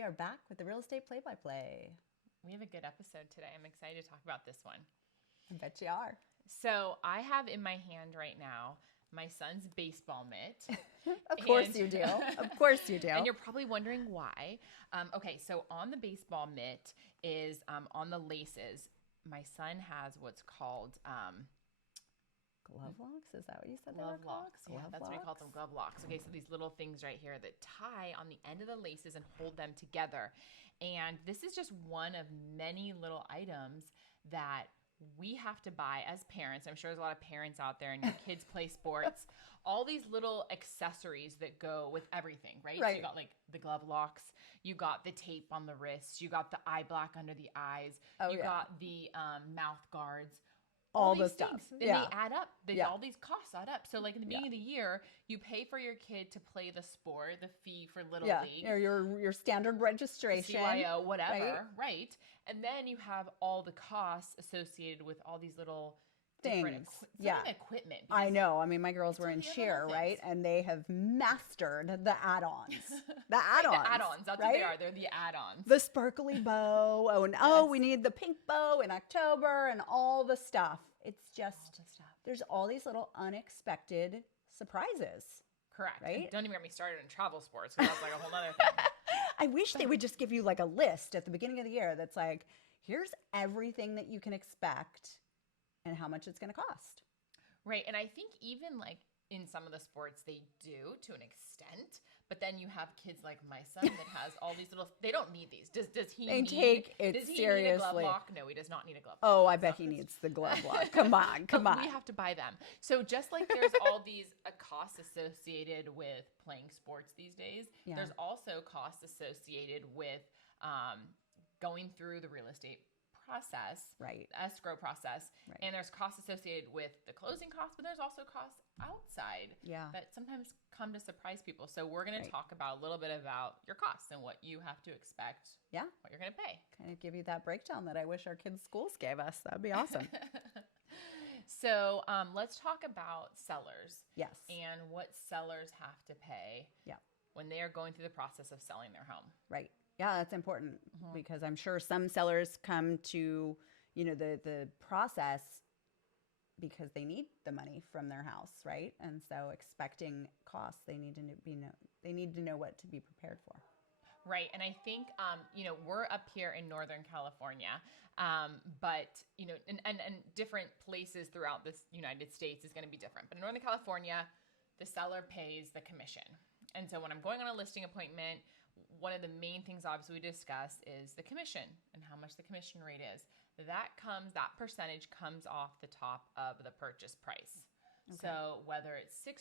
we are back with the real estate play-by-play. We have a good episode today. I'm excited to talk about this one. I bet you are. So I have in my hand right now my son's baseball mitt. Of course you do. Of course you do. And you're probably wondering why. Okay, so on the baseball mitt is on the laces, my son has what's called glove locks? Is that what you said? Glove locks. Yeah, that's what we call them, locks? glove locks. Okay, so these little things right here that tie on the end of the laces and hold them together. And this is just one of many little items that we have to buy as parents. I'm sure there's a lot of parents out there and your kids play sports. All these little accessories that go with everything, right? So you got like the glove locks, you got the tape on the wrists, you got the eye black under the eyes, got the mouth guards. All these the stuff. Things, and they add up. All these costs add up. So like in the beginning of the year, you pay for your kid to play the sport, the fee for Little League. Or your standard registration. CYO, whatever, right? And then you have all the costs associated with all these little things. Equipment. I know. I mean, my girls were in cheer, right? And they have mastered the add-ons. The add-ons. The add-ons. That's what they are. They're the add-ons. The sparkly bow. We need the pink bow in October and all the stuff. It's just, there's all these little unexpected surprises. Correct. Right? And don't even get me started in travel sports, because that's like a whole other thing. I wish they would just give you like a list at the beginning of the year that's like, here's everything that you can expect and how much it's going to cost. Right. And I think even like in some of the sports they do to an extent, but then you have kids like my son that has all these little, they don't need these. Does he they need, take it does he seriously. need a glove lock? No, he does not need a glove lock. Oh, I bet he needs the glove lock. Come on. We have to buy them. So just like there's all these costs associated with playing sports these days, there's also costs associated with going through the real estate process, right? The escrow process, and there's costs associated with the closing costs, but there's also costs outside that sometimes come to surprise people. So we're going to talk about a little bit about your costs and what you have to expect, what you're going to pay. Kind of give you that breakdown that I wish our kids' schools gave us. That'd be awesome. So let's talk about sellers. Yes. And what sellers have to pay when they are going through the process of selling their home. Right. Yeah, that's important because I'm sure some sellers come to, the process because they need the money from their house, right? And so expecting costs, they need to know what to be prepared for. Right. And I think, we're up here in Northern California, but, and different places throughout this United States is going to be different. But in Northern California, the seller pays the commission. And so when I'm going on a listing appointment, one of the main things obviously we discuss is the commission and how much the commission rate is. That percentage comes off the top of the purchase price. Okay. So whether it's 6%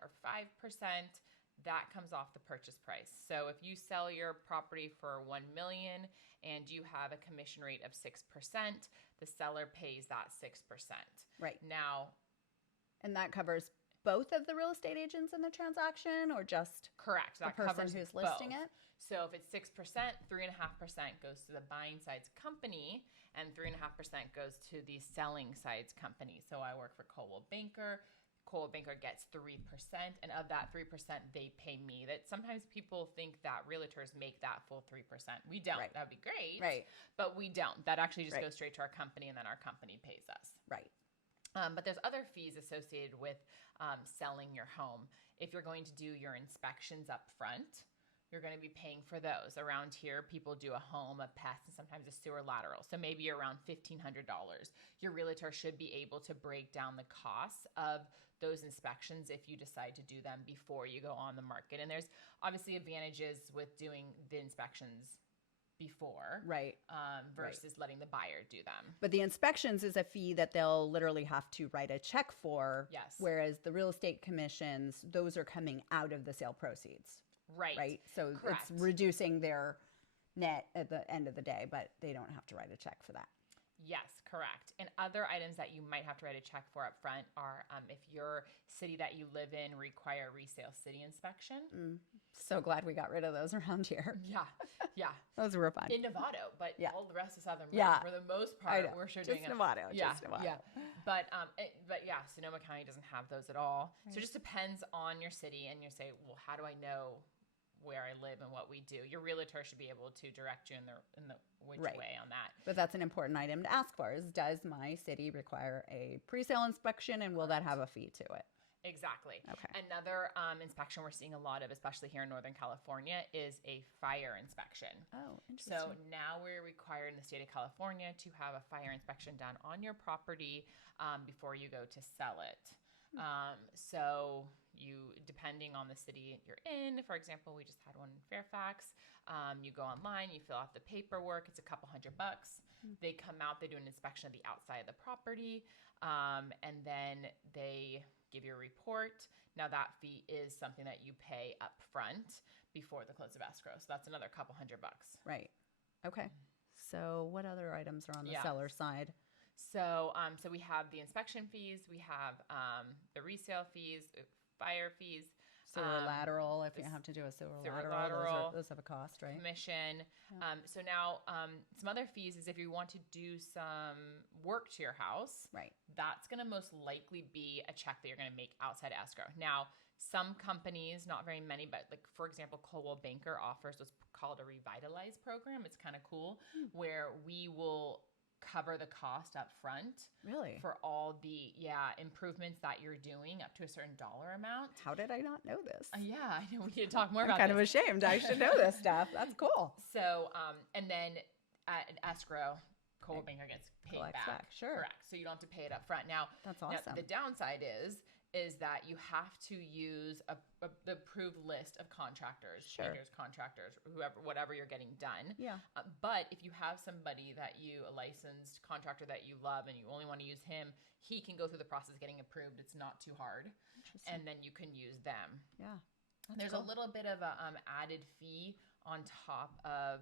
or 5%, that comes off the purchase price. So if you sell your property for $1 million and you have a commission rate of 6%, the seller pays that 6%. Right. Now, and that covers both of the real estate agents in the transaction, or just correct the person who's listing it? So if it's 6%, 3.5% goes to the buying side's company, and 3.5% goes to the selling side's company. So I work for Coldwell Banker. Coldwell Banker gets 3%, and of that 3%, they pay me. That sometimes people think that realtors make that full 3%. We don't. Right. That would be great. Right. But we don't. That actually just goes straight to our company, and then our company pays us. Right. But there's other fees associated with selling your home. If you're going to do your inspections up front, you're going to be paying for those. Around here, people do a home, a pest, and sometimes a sewer lateral. So maybe you're around $1,500. Your realtor should be able to break down the costs of those inspections if you decide to do them before you go on the market. And there's obviously advantages with doing the inspections before, versus letting the buyer do them. But the inspections is a fee that they'll literally have to write a check for. Yes. Whereas the real estate commissions, those are coming out of the sale proceeds. Right. So it's reducing their net at the end of the day, but they don't have to write a check for that. Yes, correct. And other items that you might have to write a check for up front are if your city that you live in require resale city inspection. So glad we got rid of those around here. Yeah. Those were fun. In Novato, but all the rest of Southern for the most part, we're sure just doing Novato. Yeah. Just Novato. Yeah. But Sonoma County doesn't have those at all. Right. So it just depends on your city, and you say, well, how do I know where I live and what we do. Your realtor should be able to direct you in the which Right. way on that. But that's an important item to ask for is, does my city require a pre-sale inspection, and will that have a fee to it? Exactly. Okay. Another inspection we're seeing a lot of, especially here in Northern California, is a fire inspection. Oh, interesting. So now we're required in the state of California to have a fire inspection done on your property before you go to sell it. So you, depending on the city you're in, for example, we just had one in Fairfax. You go online, you fill out the paperwork. It's a couple $100. They come out, they do an inspection of the outside of the property, and then they give you a report. Now that fee is something that you pay up front before the close of escrow. So that's another couple $100. Right. Okay. So what other items are on the seller side? So so we have the inspection fees, we have the resale fees, fire fees, Sewer lateral, if you have to do a sewer lateral, those have a cost, right? Commission. So now some other fees is if you want to do some work to your house, Right. that's going to most likely be a check that you're going to make outside escrow. Now, some companies, not very many, but like for example, Coldwell Banker offers what's called a Revitalize program. It's kind of cool where we will cover the cost up front. Really? For all the improvements that you're doing up to a certain dollar amount. How did I not know this? Yeah, I know we need to talk more I'm about kind this. of ashamed. I should know this stuff. That's cool. So, and then at an escrow, Coldwell Banker gets paid Collects back. Sure. Correct. So you don't have to pay it up front. Now, That's awesome. now the downside is that you have to use the approved list of contractors, Sure. painters, contractors, whatever you're getting done. Yeah. But if you have somebody a licensed contractor that you love and you only want to use him, he can go through the process of getting approved. It's not too hard. And then you can use them. Yeah. There's a little bit of a added fee on top of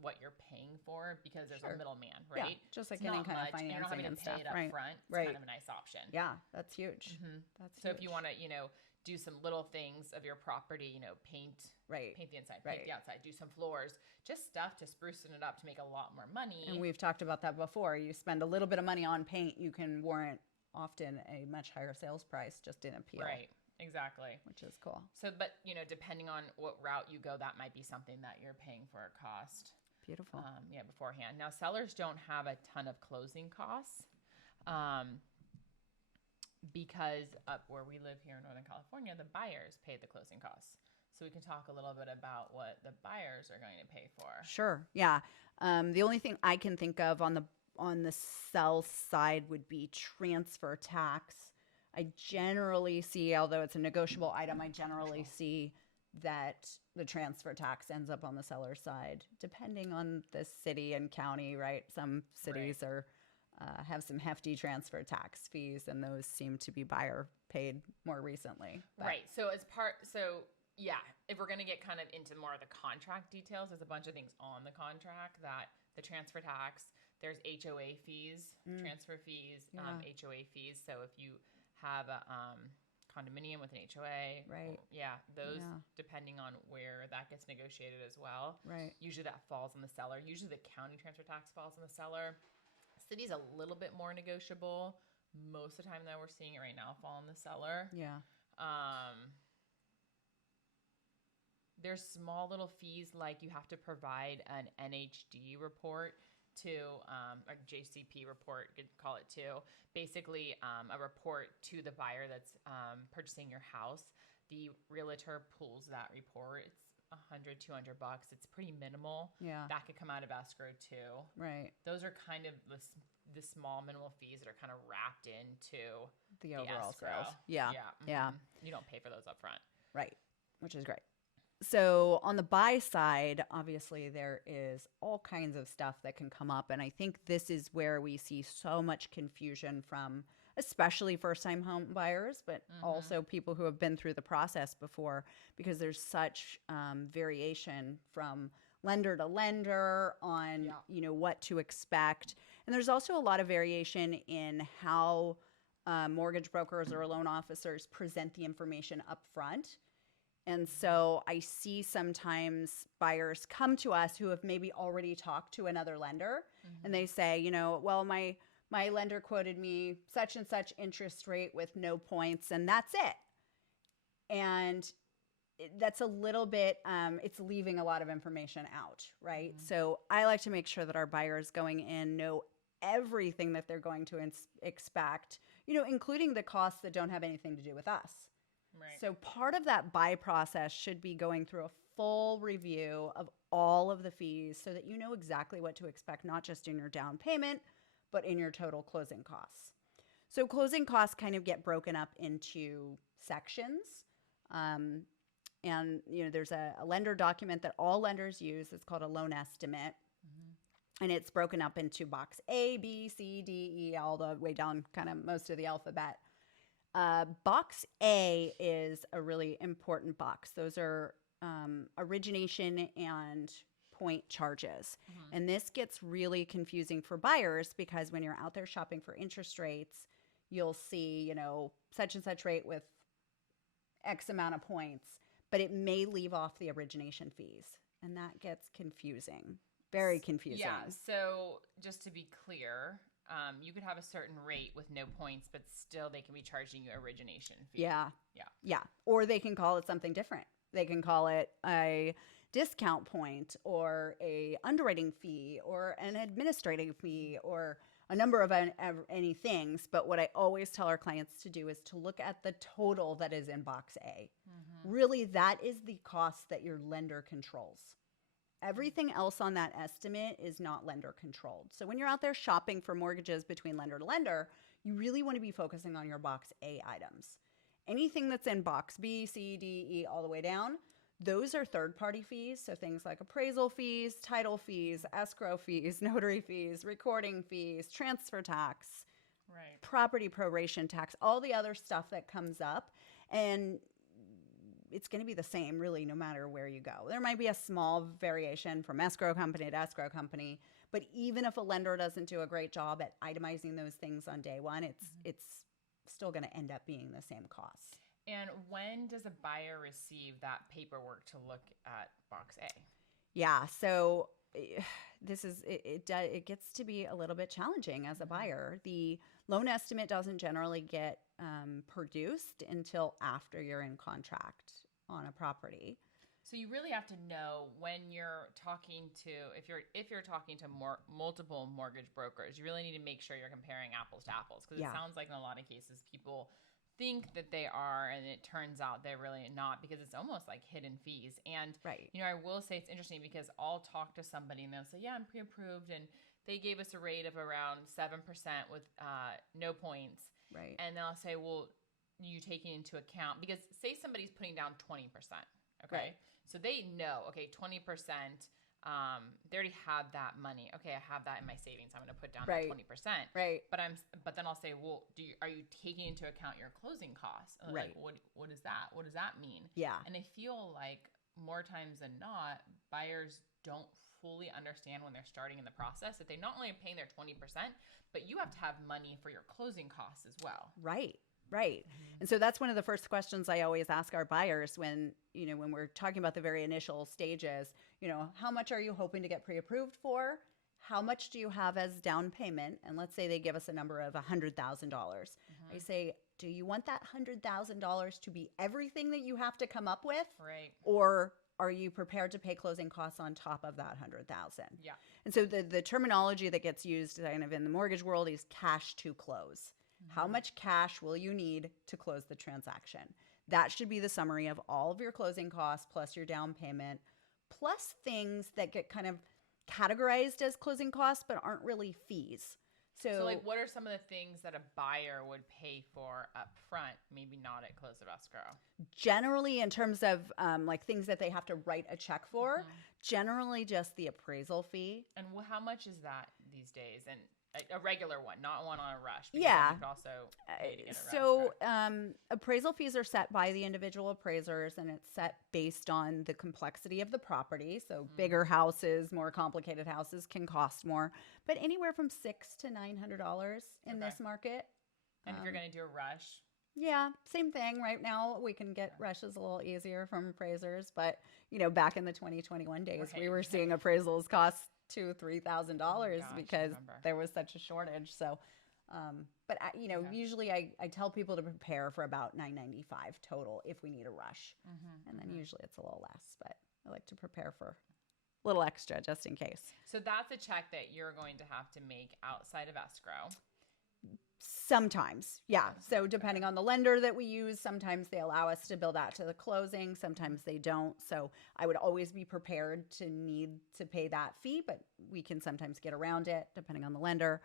what you're paying for because there's a middleman, right? Yeah, just like It's any not kind of much, and financing you're not having and to pay stuff. it up Right. front. It's Right. kind of a nice option. Yeah, that's huge. That's So huge. if you want to, do some little things of your property, paint the inside, paint the outside, do some floors, just stuff to sprucing it up to make a lot more money. And we've talked about that before. You spend a little bit of money on paint, you can warrant often a much higher sales price just in appeal. Right. Exactly. Which is cool. So, but, depending on what route you go, that might be something that you're paying for a cost. Beautiful. Beforehand. Now, sellers don't have a ton of closing costs because up where we live here in Northern California, the buyers pay the closing costs. So we can talk a little bit about what the buyers are going to pay for. Sure. Yeah. The only thing I can think of on the sell side would be transfer tax. I generally see, although it's a negotiable item, I generally see that the transfer tax ends up on the seller side, depending on the city and county, right? Some cities are have some hefty transfer tax fees, and those seem to be buyer paid more recently. Right. So if we're going to get kind of into more of the contract details, there's a bunch of things on the contract that the transfer tax, there's HOA fees, transfer fees, HOA fees. So if you have a condominium with an HOA. Right. Those, depending on where that gets negotiated as well. Right. Usually that falls on the seller. Usually the county transfer tax falls on the seller. City's a little bit more negotiable. Most of the time that we're seeing it right now fall on the seller. Yeah. There's small little fees like you have to provide an NHD report to a JCP report, you could call it too. Basically, a report to the buyer that's purchasing your house. The realtor pulls that report. It's $100, $200. It's pretty minimal. Yeah. That could come out of escrow too. Right. Those are kind of the small minimal fees that are kind of wrapped into the overall escrow. sales. Yeah. Yeah. You don't pay for those up front. Right. Which is great. So on the buy side, obviously there is all kinds of stuff that can come up. And I think this is where we see so much confusion from especially first-time home buyers, but also people who have been through the process before, because there's such variation from lender to lender on, what to expect. And there's also a lot of variation in how mortgage brokers or loan officers present the information up front. And so I see sometimes buyers come to us who have maybe already talked to another lender, and they say, well, my lender quoted me such and such interest rate with no points, and that's it. And that's a little bit, it's leaving a lot of information out, right? So I like to make sure that our buyers going in know everything that they're going to expect, including the costs that don't have anything to do with us. Right. So part of that buy process should be going through a full review of all of the fees so that you know exactly what to expect, not just in your down payment, but in your total closing costs. So closing costs kind of get broken up into sections. And there's a lender document that all lenders use. It's called a loan estimate. And it's broken up into box A, B, C, D, E, all the way down kind of most of the alphabet. Box A is a really important box. Those are origination and point charges. And this gets really confusing for buyers because when you're out there shopping for interest rates, you'll see, such and such rate with X amount of points, but it may leave off the origination fees. And that gets confusing. Very confusing. Yeah. So just to be clear, you could have a certain rate with no points, but still they can be charging you origination fee. Yeah. Or they can call it something different. They can call it a discount point or a underwriting fee or an administrative fee or a number of any things. But what I always tell our clients to do is to look at the total that is in box A. Really, that is the cost that your lender controls. Everything else on that estimate is not lender controlled. So when you're out there shopping for mortgages between lender to lender, you really want to be focusing on your box A items. Anything that's in box B, C, D, E, all the way down, those are third-party fees. So things like appraisal fees, title fees, escrow fees, notary fees, recording fees, transfer tax, property proration tax, all the other stuff that comes up. And it's going to be the same really no matter where you go. There might be a small variation from escrow company to escrow company, but even if a lender doesn't do a great job at itemizing those things on day one, it's still going to end up being the same cost. And when does a buyer receive that paperwork to look at box A? Yeah, so it gets to be a little bit challenging as a buyer. The loan estimate doesn't generally get produced until after you're in contract on a property. So you really have to know when you're talking to, if you're talking to multiple mortgage brokers, you really need to make sure you're comparing apples to apples, because it sounds like in a lot of cases people think that they are, and it turns out they're really not, because it's almost like hidden fees. And I will say it's interesting because I'll talk to somebody and they'll say, yeah, I'm pre-approved, and they gave us a rate of around 7% with no points. Right. And then I'll say, well, you taking into account, because say somebody's putting down 20%. Okay. So they know, 20%, they already have that money. Okay, I have that in my savings. I'm going to put down that 20%. Right. But then I'll say, well, are you taking into account your closing costs? And like, what is that? What does that mean? Yeah. And I feel like more times than not, buyers don't fully understand when they're starting in the process that they not only are paying their 20%, but you have to have money for your closing costs as well. Right. And so that's one of the first questions I always ask our buyers when we're talking about the very initial stages, how much are you hoping to get pre-approved for? How much do you have as down payment? And let's say they give us a number of $100,000. I say, do you want that $100,000 to be everything that you have to come up with? Right. Or are you prepared to pay closing costs on top of that $100,000? Yeah. And so the terminology that gets used kind of in the mortgage world is cash to close. How much cash will you need to close the transaction? That should be the summary of all of your closing costs plus your down payment, plus things that get kind of categorized as closing costs but aren't really fees. So like, what are some of the things that a buyer would pay for up front, maybe not at close of escrow? Generally, in terms of like things that they have to write a check for, generally just the appraisal fee. And how much is that these days? And a regular one, not one on a rush. Yeah. You could also pay to get a rush, so appraisal fees are set by the individual appraisers, and it's set based on the complexity of the property. So bigger houses, more complicated houses can cost more, but anywhere from $600 to $900 in this market. And if you're going to do a rush? Yeah, same thing. Right now, we can get rushes a little easier from appraisers, but back in the 2021 days, we were seeing appraisals cost $2,000-$3,000 because there was such a shortage. So But Okay. usually I tell people to prepare for about $995 total if we need a rush. And then usually it's a little less, but I like to prepare for a little extra just in case. So that's a check that you're going to have to make outside of escrow. Sometimes, yeah. So depending on the lender that we use, sometimes they allow us to bill that to the closing. Sometimes they don't. So I would always be prepared to need to pay that fee, but we can sometimes get around it depending on the lender.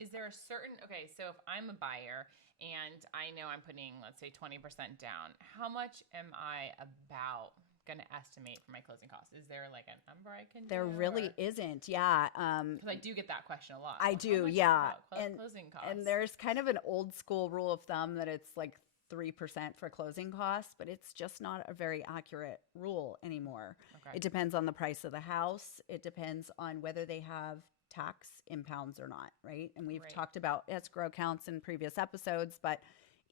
Is there a certain, okay, so if I'm a buyer and I know I'm putting, let's say 20% down, how much am I about going to estimate for my closing costs? Is there like a number I can There do? really isn't. Yeah. Because I do get that question a lot. I Well, how do. much is Yeah. about closing costs? And there's kind of an old school rule of thumb that it's like 3% for closing costs, but it's just not a very accurate rule anymore. Okay. It depends on the price of the house. It depends on whether they have tax impounds or not, right? And we've Right. talked about escrow accounts in previous episodes, but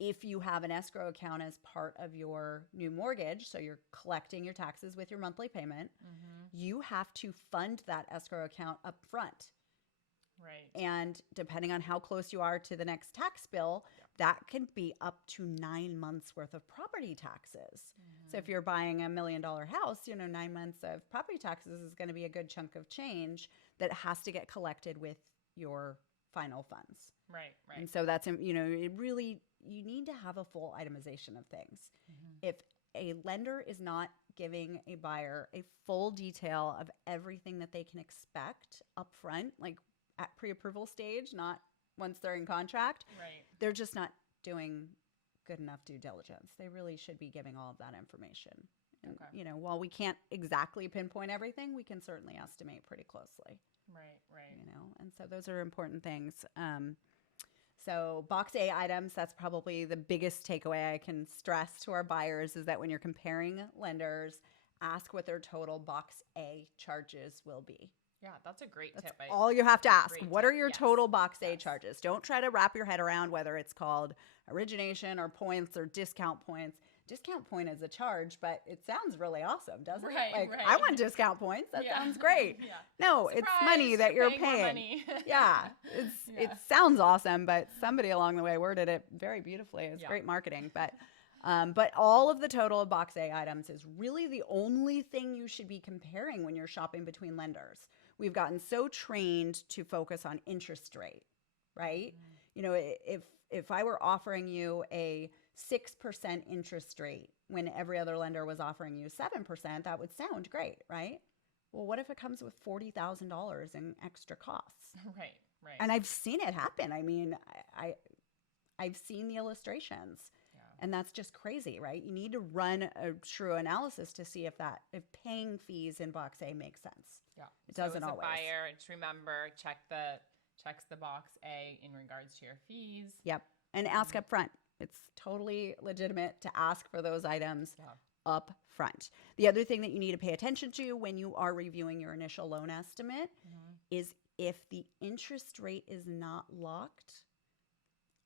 if you have an escrow account as part of your new mortgage, so you're collecting your taxes with your monthly payment, you have to fund that escrow account up front. Right. And depending on how close you are to the next tax bill, that can be up to 9 months worth of property taxes. So if you're buying $1 million house, 9 months of property taxes is going to be a good chunk of change that has to get collected with your final funds. Right. Right. And so that's, it really, you need to have a full itemization of things. If a lender is not giving a buyer a full detail of everything that they can expect up front, like at pre-approval stage, not once they're in contract, Right. they're just not doing good enough due diligence. They really should be giving all of that information. And, Okay. while we can't exactly pinpoint everything, we can certainly estimate pretty closely. Right. Right. And so those are important things. So box A items, that's probably the biggest takeaway I can stress to our buyers is that when you're comparing lenders, ask what their total box A charges will be. Yeah, that's a great That's tip. all you have to ask. Great What tip. are your Yes. total box A Yes. charges? Don't try to wrap your head around whether it's called origination or points or discount points. Discount point is a charge, but it sounds really awesome, doesn't Right, it? Like, right. I want discount points. That Yeah. sounds great. Yeah. No, it's money Surprise, that you're more paying. money. Yeah, Yeah. it sounds awesome, but somebody along the way worded it very beautifully. It's Yeah. great marketing, but all of the total of box A items is really the only thing you should be comparing when you're shopping between lenders. We've gotten so trained to focus on interest rate, right? If I were offering you a 6% interest rate when every other lender was offering you 7%, that would sound great, right? Well, what if it comes with $40,000 in extra costs? Right. Right. And I've seen it happen. I mean, I've seen the illustrations. Yeah. And that's just crazy, right? You need to run a true analysis to see if paying fees in box A makes sense. Yeah. It doesn't so as always. a buyer, just remember, checks the box A in regards to your fees. Yep. And ask up front. It's totally legitimate to ask for those items up front. The other thing that you need to pay attention to when you are reviewing your initial loan estimate is if the interest rate is not locked,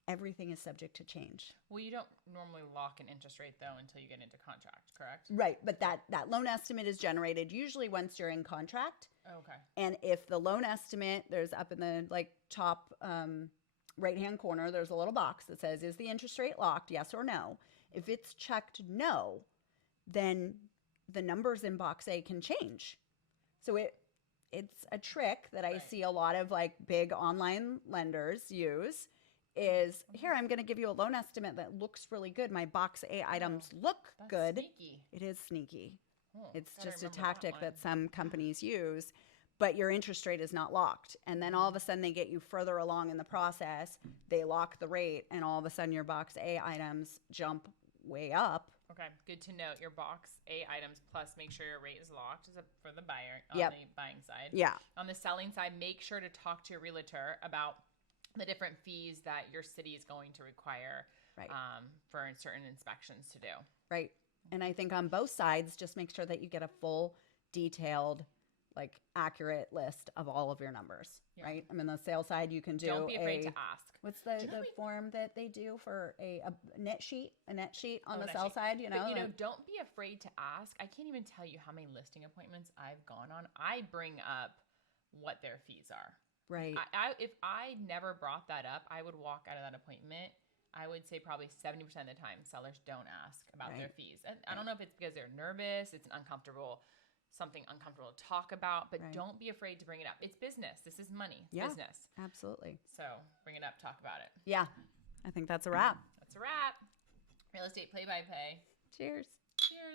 everything is subject to change. Well, you don't normally lock an interest rate though until you get into contract, correct? Right, but that loan estimate is generated usually once you're in contract. Okay. And if the loan estimate, there's up in the top right-hand corner, there's a little box that says, is the interest rate locked, yes or no? If it's checked no, then the numbers in box A can change. So it's a trick that I see a lot of big online lenders use is, here, I'm going to give you a loan estimate that looks really good. My box A items look That's good. Sneaky. It is sneaky. Oh, It's gotta just a remember tactic one. that some companies use, but your interest rate is not locked. And then all of a sudden they get you further along in the process, they lock the rate, and all of a sudden your box A items jump way up. Okay, good to note. Your box A items plus make sure your rate is locked for the buyer on Yep. the buying side. Yeah. On the selling side, make sure to talk to your realtor about the different fees that your city is going to require Right. for certain inspections to do. Right. And I think on both sides, just make sure that you get a full, detailed, accurate list of all of your numbers, right? I mean, the sales side, you can do Don't be afraid to ask. What's Do you know the form that they do for a net sheet on the net sell sheet. side, But, don't be afraid to ask. I can't even tell you how many listing appointments I've gone on. I bring up what their fees are. Right. If I never brought that up, I would walk out of that appointment. I would say probably 70% of the time sellers don't ask about their fees. And I don't know if it's because they're nervous, it's something uncomfortable to talk about, but don't be afraid to bring it up. It's business. This is money. It's business. Absolutely. So bring it up, talk about it. Yeah. I think that's a wrap. That's a wrap. Real estate play-by-play. Cheers.